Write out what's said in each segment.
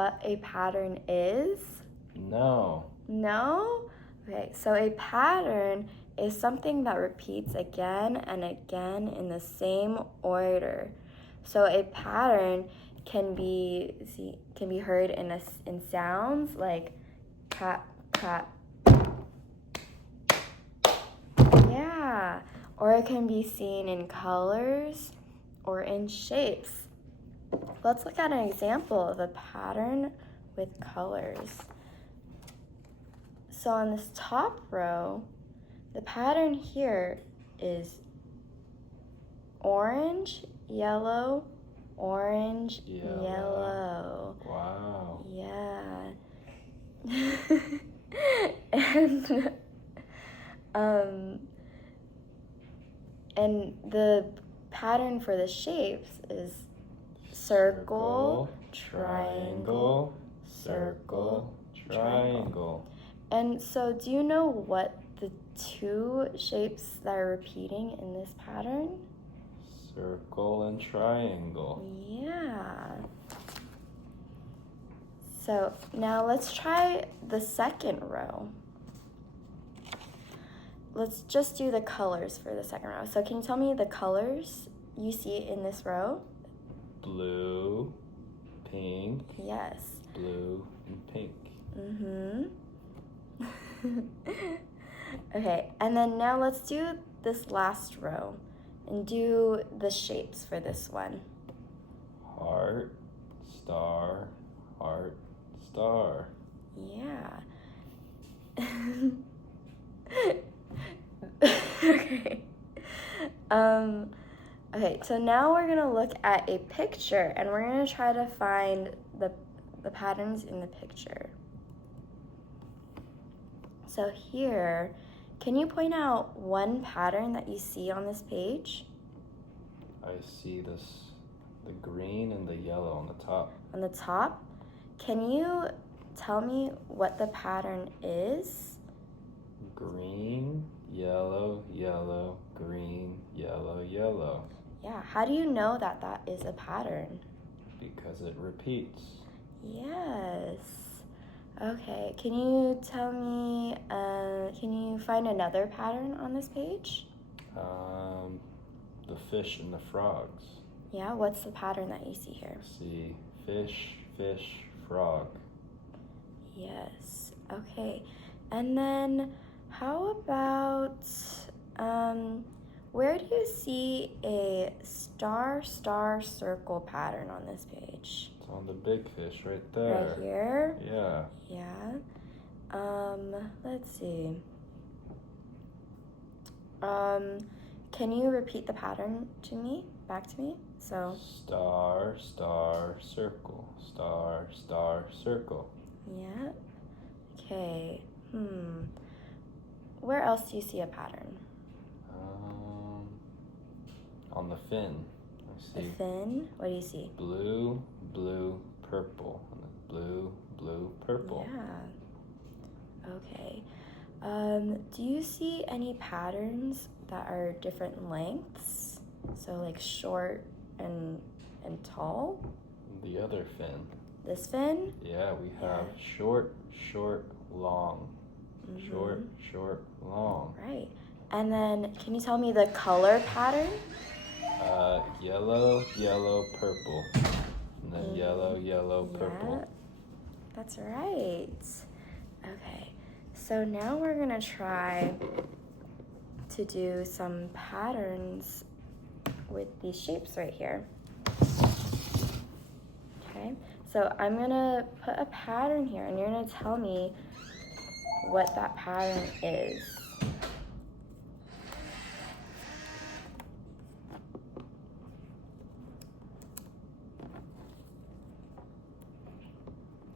what a pattern is? No. No? Okay, so a pattern is something that repeats again and again in the same order. So a pattern can be heard in sounds like clap, clap. Yeah, or it can be seen in colors or in shapes. Let's look at an example of a pattern with colors. So on this top row, the pattern here is orange, yellow, orange, yellow. Wow. Yeah. And the pattern for the shapes is circle, triangle, circle, triangle. And so do you know what the two shapes that are repeating in this pattern? Circle and triangle. Yeah. So now let's try the second row. Let's just do the colors for the second row. So can you tell me the colors you see in this row? Blue, pink. Yes. Blue and pink. Okay, and then now let's do this last row and do the shapes for this one. Heart, star, heart, star. Yeah. Okay. Okay, so now we're gonna look at a picture and we're gonna try to find the patterns in the picture. So here, can you point out one pattern that you see on this page? I see the green and the yellow on the top. On the top? Can you tell me what the pattern is? Green, yellow, yellow, green, yellow, yellow. Yeah, how do you know that that is a pattern? Because it repeats. Yes. Okay, can you tell me, can you find another pattern on this page? The fish and the frogs. Yeah, what's the pattern that you see here? See fish, fish, frog. Yes, okay. And then how about, where do you see a star, star, circle pattern on this page? It's on the big fish right there. Right here? Yeah. Yeah. Let's see. Can you repeat the pattern back to me? So. Star, star, circle. Star, star, circle. Yeah. Okay. Where else do you see a pattern? On the fin. I see. The fin? What do you see? Blue, blue, purple. Blue, blue, purple. Yeah. Okay. Do you see any patterns that are different lengths? So like short and tall? The other fin. This fin? Yeah, we have short, short, long. Short, short, long. Right. And then can you tell me the color pattern? Yellow, yellow, purple. And then yellow, yellow, purple. Yeah, that's right. Okay, so now we're gonna try to do some patterns with these shapes right here. Okay, so I'm gonna put a pattern here and you're gonna tell me what that pattern is.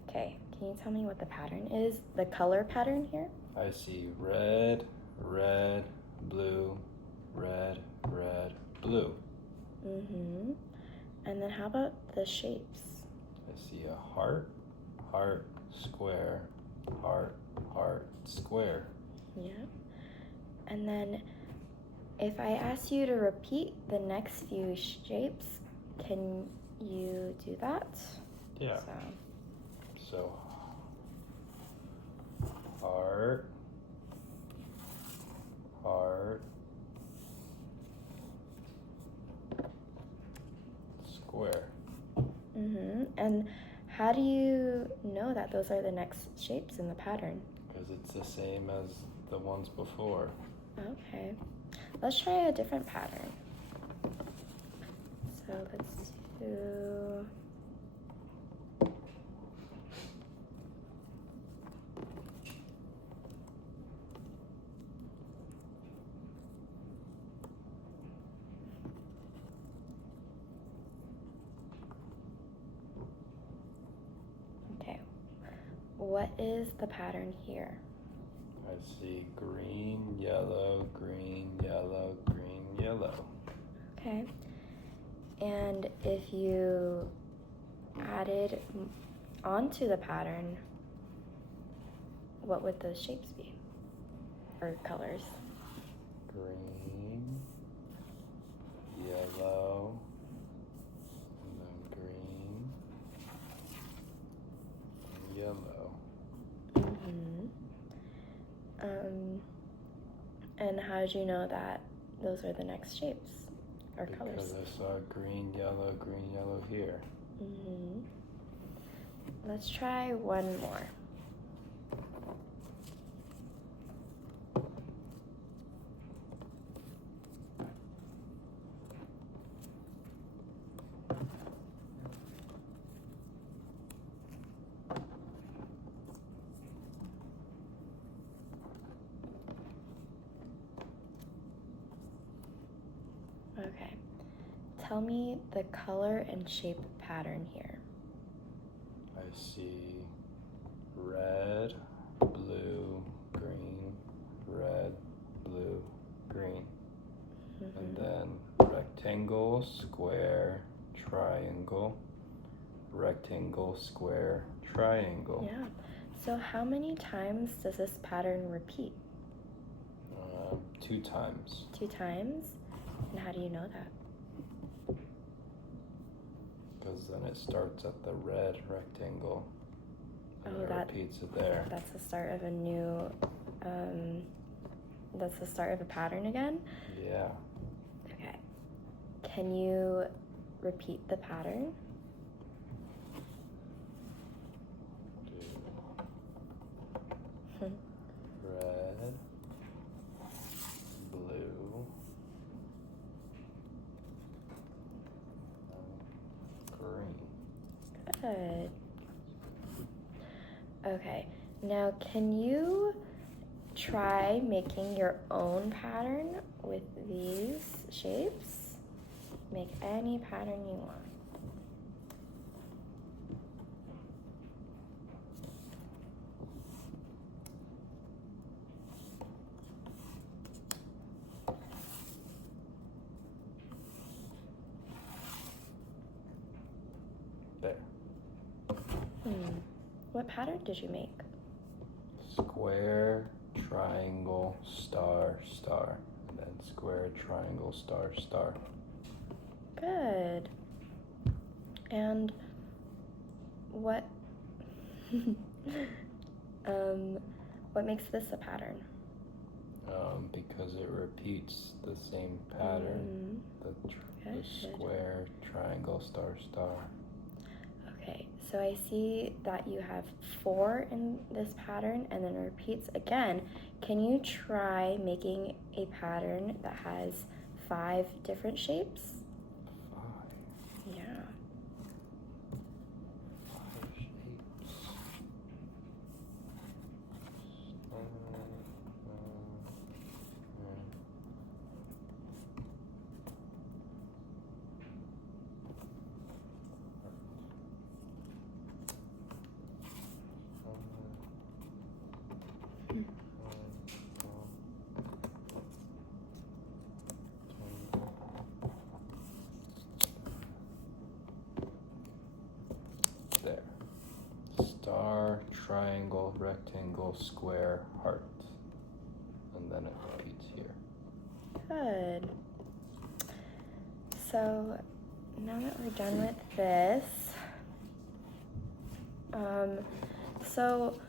Okay, can you tell me what the pattern is? The color pattern here? I see red, red, blue, red, red, blue. And then how about the shapes? I see a heart, heart, square, heart, heart, square. Yeah. And then if I ask you to repeat the next few shapes, can you do that? Yeah. So, So heart, heart, square. And how do you know that those are the next shapes in the pattern? Because it's the same as the ones before. Okay. Let's try a different pattern. So let's do... Okay. What is the pattern here? I see green, yellow, green, yellow, green, yellow. Okay. And if you added onto the pattern, what would those shapes be? Or colors? Green, yellow, and then green, and yellow. And how did you know that those are the next shapes or colors? Because I saw green, yellow here. Let's try one more. Okay. Tell me the color and shape pattern here. I see red, blue, green, red, blue, green. And then rectangle, square, triangle, rectangle, square, triangle. Yeah. So how many times does this pattern repeat? 2 times. 2 times? And how do you know that? Because then it starts at the red rectangle. And it repeats it there. That's the start of a new, that's the start of a pattern again? Yeah. Okay. Can you repeat the pattern? Red, blue, green. Good. Okay, now can you try making your own pattern with these shapes? Make any pattern you want. There. What pattern did you make? Square, triangle, star, star. And then square, triangle, star, star. Good. And what what makes this a pattern? Because it repeats the same pattern. The square, triangle, star, star. Okay, so I see that you have 4 in this pattern and then it repeats again. Can you try making a pattern that has 5 different shapes? 5? Yeah. 5 shapes. There. Star, triangle, rectangle, square, heart. And then it repeats here. Good. So now that we're done with this, So,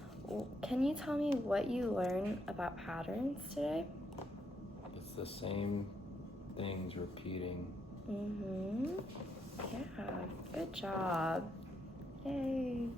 can you tell me what you learned about patterns today? It's the same things repeating. Mm-hmm. Yeah, good job. Yay.